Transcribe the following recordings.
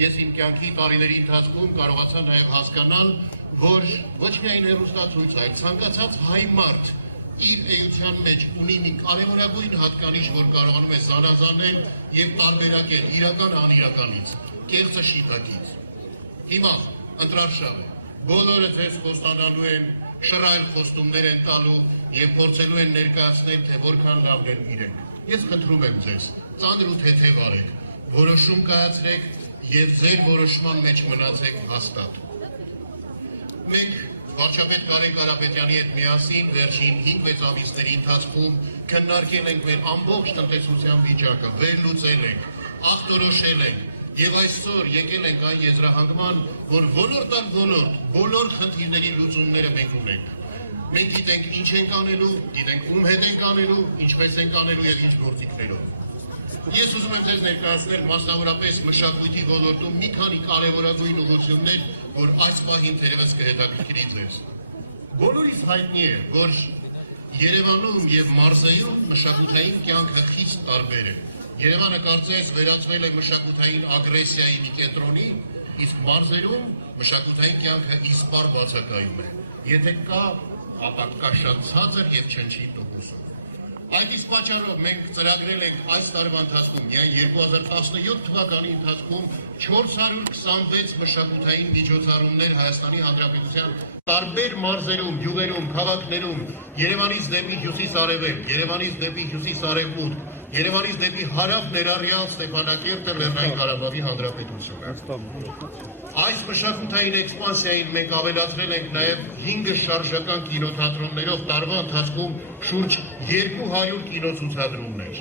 Ես իմ կյանքի տարիների ընթացքում կարողացա նաև հասկանալ, որ ոչ միայն հեռուստացույց, այլ ցանկացած հայ մարդ իր էության մեջ ունի մի կարևորագույն հատկանիշ, որ կարողանում է զանազանել եւ տարբերակել իրական անիրականից, կեղծը շիտակից։ Հիմա ընտրարշավ է։ Բոլորը ձեզ խոստանալու են, շռայլ խոստումներ են տալու եւ փորձելու են ներկայացնել, թե որքան լավն են իրենք։ Ես խնդրում եմ ձեզ, ծանր ու թեթև արեք, որոշում կայացրեք եւ ձեր որոշման մեջ մնացեք հաստատ։ Մենք վարչապետ Կարեն Կարապետյանի հետ միասին վերջին 5-6 ամիսների ընթացքում քննարկել ենք մեր ամբողջ տնտեսության վիճակը, վերլուծել ենք, ախտորոշել ենք եւ այսօր եկել ենք այն եզրահանգման, որ ոլորտ առ ոլորտ բոլոր խնդիրների լուծումները մենք ունենք։ Մենք գիտենք ինչ ենք անելու, գիտենք ում հետ ենք անելու, ինչպես ենք անելու եւ ինչ գործիքներով։ Ես ուզում եմ ձեզ ներկայացնել մասնավորապես մշակույթի ոլորտում մի քանի կարևորագույն ուղղություններ, որ այս պահին թերևս կհետաքրքրի ձեզ։ Բոլորիս հայտնի է, որ Երևանում եւ մարզերում մշակութային կյանքը խիստ տարբեր է։ Երևանը կարծես վերածվել է մշակութային ագրեսիայի մի կենտրոնի, իսկ մարզերում մշակութային կյանքը իսպառ բացակայում է։ Եթե կա, ապա կա շատ ցածր եւ չնչի տոկոսով։ Այդ իսկ պատճառով մենք ծրագրել ենք այս տարվա ընթացքում, միայն 2017 թվականի ընթացքում 426 մշակութային միջոցառումներ Հայաստանի Հանրապետության տարբեր մարզերում, յուղերում, քաղաքներում, Երևանից դեպի հյուսիս-արևելք, Երևանից դեպի հյուսիս-արևմուտք, Երևանից դեպի հարավ ներառյալ Ստեփանակերտը, Լեռնային Ղարաբաղի Հանրապետությունը։ Այս մշակութային էքսպանսիային մենք ավելացրել ենք նաև 5 շարժական կինոթատրոններով տարվա ընթացքում շուրջ 200 կինոցուցադրումներ։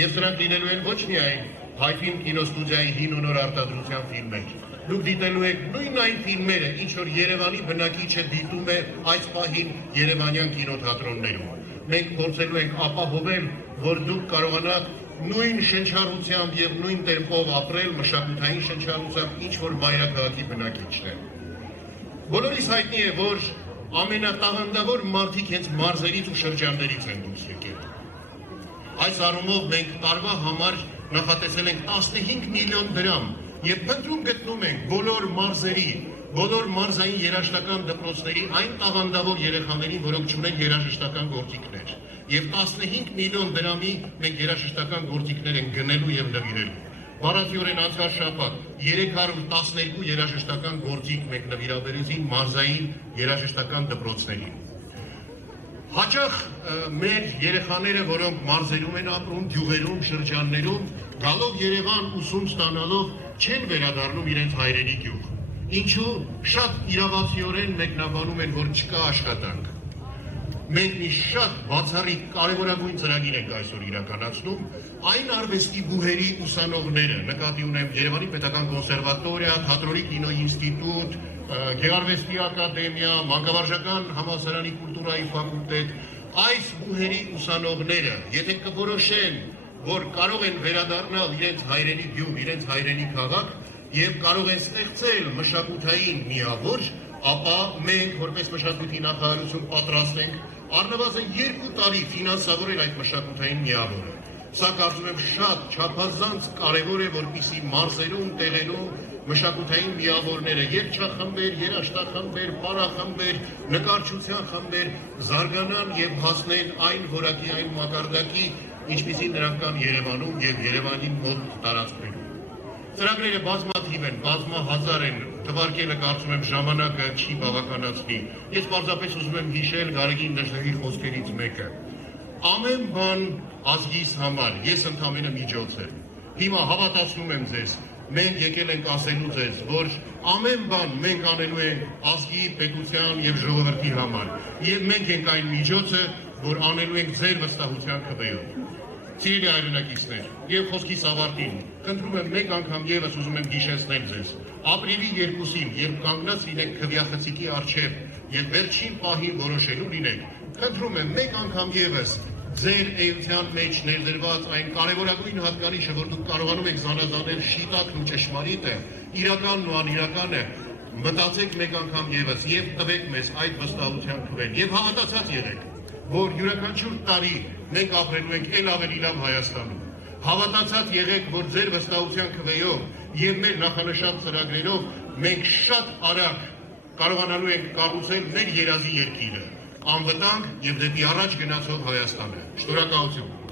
Եվ սրանք լինելու են ոչ միայն Հայֆիլմ կինոստուդիայի հին ու նոր արտադրության ֆիլմեր։ Դուք դիտելու եք նույն այն ֆիլմերը, ինչ որ Երևանի բնակիչը դիտում է այս պահին երևանյան կինոթատրոններում։ Մենք փորձելու ենք ապահովել, որ դուք կարողանաք նույն շնչառությամբ եւ նույն տեմպով ապրել մշակութային շնչառությամբ, ինչ որ մայրաքաղաքի բնակիչն է։ Բոլորիս հայտնի է, որ ամենատաղանդավոր մարդիկ հենց մարզերից ու շրջաններից են դուրս եկել։ Այս առումով մենք տարվա համար նախատեսել ենք 15 միլիոն դրամ եւ փնտրում գտնում ենք բոլոր մարզերի, բոլոր մարզային երաժշտական դպրոցների այն տաղանդավոր երեխաներին, որոնք ունեն երաժշտական գործիքներ։ Եվ 15 միլիոն դրամի մենք երաժշտական գործիքներ են գնելու եւ նվիրելու։ Բառացիորեն անցյալ շաբաթ 312 երաժշտական գործիք մենք նվիրաբերեցին մարզային երաժշտական դպրոցներին։ Հաճախ մեր երեխաները, որոնք մարզերում են ապրում, գյուղերում, շրջաններում, գալով Երևան ուսում ստանալով չեն վերադառնում իրենց հայրենի գյուղ։ Ինչու շատ իրավացիորեն մեկնաբանում են, որ չկա աշխատանք։ Մենք մի շատ բացառիկ կարևորագույն ծրագիր ենք այսօր իրականացնում, այն արվեստի բուհերի ուսանողները, նկատի ունեմ Երևանի պետական կոնսերվատորիա, թատրոնի կինո ինստիտուտ, Գեղարվեստի ակադեմիա, մանկավարժական համալսարանի կուլտուրայի ֆակուլտետ, այս բուհերի ուսանողները, եթե կորոշեն, որ կարող են վերադառնալ իրենց հայրենի գյուղ, իրենց հայրենի քաղաք եւ կարող են ստեղծել մշակութային միավոր, ապա մենք որպես մշակույթի նախարարություն պատրաստ ենք առնվազն 2 տարի ֆինանսավորել այդ մշակութային միավորը։ Սա կարծում եմ շատ չափազանց կարևոր է, որպեսզի մարզերում, տեղերում մշակութային միավորները, երգչախմբեր, երաժշտախմբեր, պարախմբեր, նկարչության խմբեր զարգանան եւ հասնեն այն որակի, այն մակարդակի, ինչպիսին նրանք կան Երևանում եւ Երևանի մոտ տարածքներում։ Ծրագրերը բազմաթիվ են, բազմահազար են, թվարկելը կարծում եմ ժամանակը չի բավականացնի։ Ես պարզապես ուզում եմ հիշել Գարեգին Նժդեհի խոսքերից մեկը։ Ամեն բան ազգիս համար, ես ընդամենը միջոց եմ։ Հիմա հավատացնում եմ ձեզ, մենք եկել ենք ասելու ձեզ, որ ամեն բան մենք անելու ենք ազգի, պետության եւ ժողովրդի համար։ Եվ մենք ենք այն միջոցը, որ անելու ենք ձեր վստահության քվեով։ Սիրելի հայրենակիցներ, եւ խոսքիս ավարտին, խնդրում եմ մեկ անգամ եւս ուզում եմ հիշեցնել ձեզ, ապրիլի 2-ին, երբ կանգնած լինենք քվեախցիկի առջև եւ վերջին պահին որոշելու լինենք, խնդրում եմ մեկ անգամ եւս ձեր էության մեջ ներդրված այն կարևորագույն հատկանիշը, որ դուք կարողանում եք զանազանել շիտակն ու ճշմարիտը, իրականն ու անիրականը, մտածեք մեկ անգամ եւս եւ տվեք մեզ այդ վստահության քվեն եւ հավատացած եղեք, որ յուրաքանչյուր տարի մենք ապրելու ենք ել ավելի լավ Հայաստանում։ Հավատացած եղեք, որ ձեր վստահության քվեով եւ մեր նախանշած ծրագրերով մենք շատ արագ կարողանալու ենք կառուցել մեր երազի երկիրը, անվտանգ եւ դեպի առաջ գնացող Հայաստանը։ Շնորհակալություն։